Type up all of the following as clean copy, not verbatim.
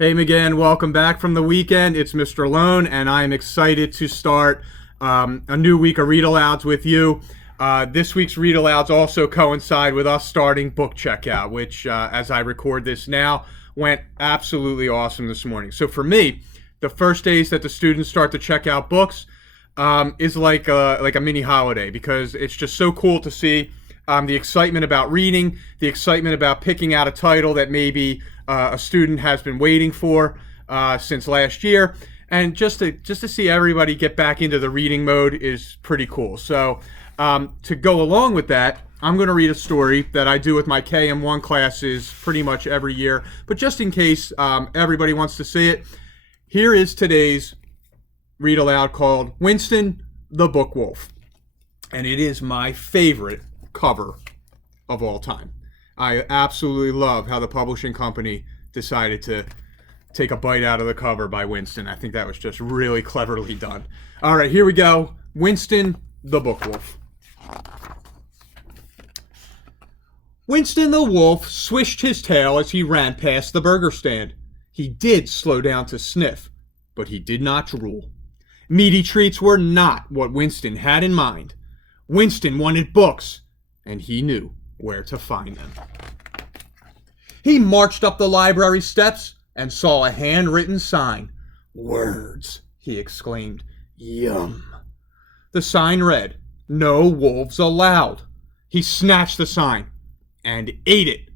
Hey, McGann, welcome back from the weekend. It's Mr. Lohn, and I'm excited to start a new week of read alouds with you. This week's read alouds also coincide with us starting book checkout, which, as I record this now, went absolutely awesome this morning. So for me, the first days that the students start to check out books is like a mini holiday because it's just so cool to see the excitement about reading, the excitement about picking out a title that maybe a student has been waiting for since last year, and just to see everybody get back into the reading mode is pretty cool. So to go along with that, I'm going to read a story that I do with my KM1 classes pretty much every year, but just in case everybody wants to see it, here is today's read aloud called Winston the Book Wolf, and it is my favorite cover of all time. I absolutely love how the publishing company decided to take a bite out of the cover by Winston. I think that was just really cleverly done. All right, here we go. Winston the Book Wolf. Winston the Wolf swished his tail as he ran past the burger stand. He did slow down to sniff, but he did not drool. Meaty treats were not what Winston had in mind. Winston wanted books, and he knew where to find them. He marched up the library steps and saw a handwritten sign. "Words," he exclaimed. "Yum." The sign read, "No wolves allowed." He snatched the sign and ate it.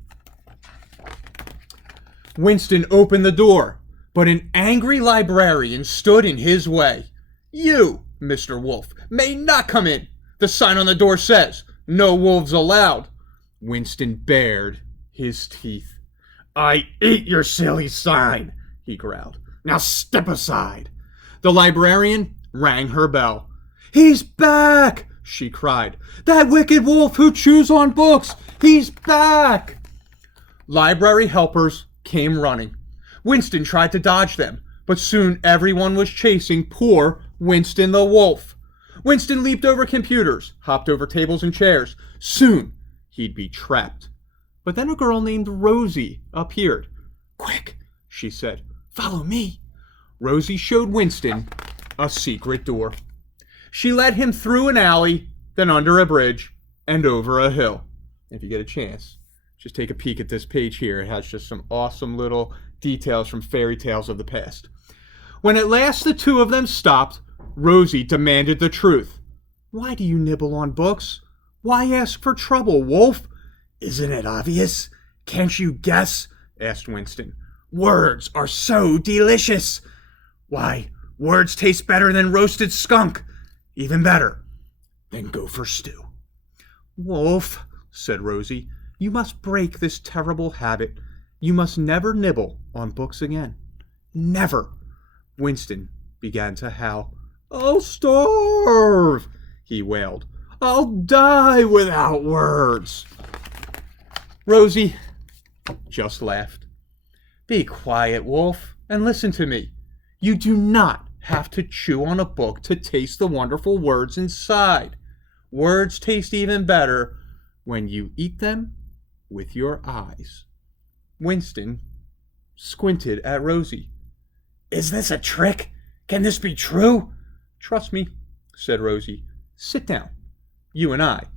Winston opened the door, but an angry librarian stood in his way. "You, Mr. Wolf, may not come in. The sign on the door says, 'No wolves allowed.'" Winston bared his teeth. "I ate your silly sign," he growled. "Now step aside." The librarian rang her bell. "He's back!" she cried. "That wicked wolf who chews on books! He's back!" Library helpers came running. Winston tried to dodge them, but soon everyone was chasing poor Winston the Wolf. Winston leaped over computers, hopped over tables and chairs. Soon he'd be trapped. But then a girl named Rosie appeared. "Quick," she said, "follow me." Rosie showed Winston a secret door. She led him through an alley, then under a bridge, and over a hill. If you get a chance, just take a peek at this page here. It has just some awesome little details from fairy tales of the past. When at last the two of them stopped, Rosie demanded the truth. "Why do you nibble on books? Why ask for trouble, Wolf?" "Isn't it obvious? Can't you guess?" asked Winston. "Words are so delicious. Why, words taste better than roasted skunk. Even better than gopher stew." "Wolf," said Rosie, "you must break this terrible habit. You must never nibble on books again. Never." Winston began to howl. "I'll starve," he wailed. "I'll die without words." Rosie just laughed. "Be quiet, Wolf, and listen to me. You do not have to chew on a book to taste the wonderful words inside. Words taste even better when you eat them with your eyes." Winston squinted at Rosie. "Is this a trick? Can this be true?" "Trust me," said Rosie. "Sit down. You and I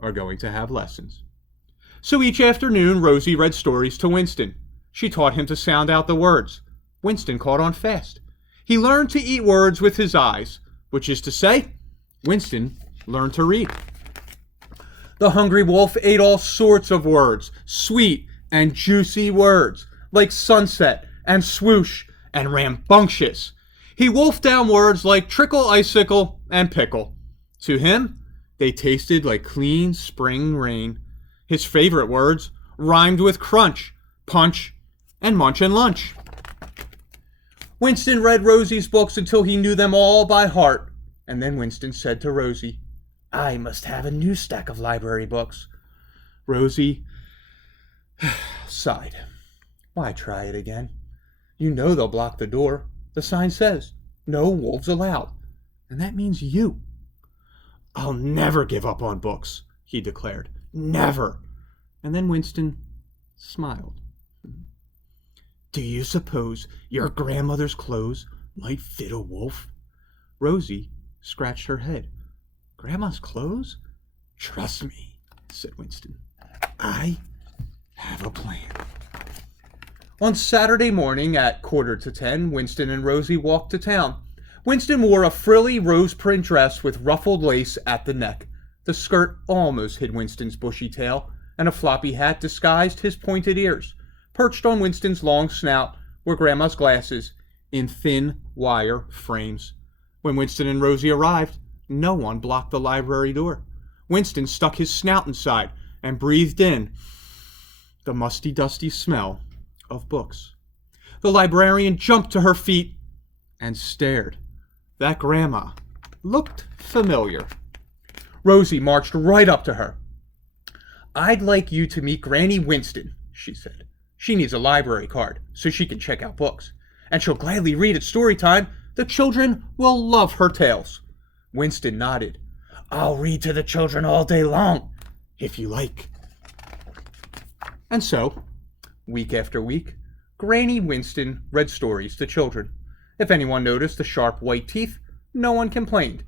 are going to have lessons." So each afternoon, Rosie read stories to Winston. She taught him to sound out the words. Winston caught on fast. He learned to eat words with his eyes, which is to say, Winston learned to read. The hungry wolf ate all sorts of words, sweet and juicy words, like sunset and swoosh and rambunctious. He wolfed down words like trickle, icicle, and pickle. To him, they tasted like clean spring rain. His favorite words rhymed with crunch, punch, and munch and lunch. Winston read Rosie's books until he knew them all by heart, and then Winston said to Rosie, "I must have a new stack of library books." Rosie sighed. "Why try it again? You know they'll block the door. The sign says, 'No wolves allowed.' And that means you." "I'll never give up on books," he declared. "Never." And then Winston smiled. Do you suppose your grandmother's clothes might fit a wolf? Rosie scratched her head. Grandma's clothes? Trust me, said Winston. I have a plan. On Saturday morning at 9:45, Winston and Rosie walked to town. Winston wore a frilly rose-print dress with ruffled lace at the neck. The skirt almost hid Winston's bushy tail, and a floppy hat disguised his pointed ears. Perched on Winston's long snout were Grandma's glasses in thin wire frames. When Winston and Rosie arrived, no one blocked the library door. Winston stuck his snout inside and breathed in the musty, dusty smell of books. The librarian jumped to her feet and stared. That Grandma looked familiar. Rosie marched right up to her. I'd like you to meet Granny Winston, she said. She needs a library card so she can check out books, and she'll gladly read at story time. The children will love her tales. Winston nodded. I'll read to the children all day long, if you like. And so, week after week, Granny Winston read stories to children. If anyone noticed the sharp white teeth, no one complained.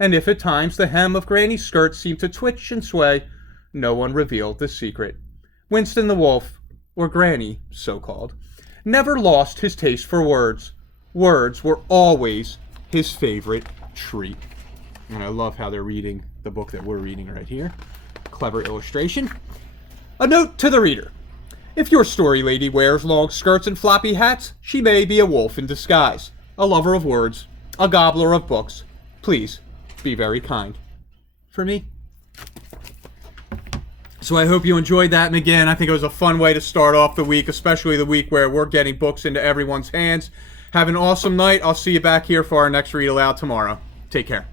And if at times the hem of Granny's skirt seemed to twitch and sway, no one revealed the secret. Winston the Wolf, or Granny, so-called, never lost his taste for words. Words were always his favorite treat. And I love how they're reading the book that we're reading right here. Clever illustration. A note to the reader. If your story lady wears long skirts and floppy hats, she may be a wolf in disguise, a lover of words, a gobbler of books. Please be very kind. For me. So I hope you enjoyed that. And again, I think it was a fun way to start off the week, especially the week where we're getting books into everyone's hands. Have an awesome night. I'll see you back here for our next read aloud tomorrow. Take care.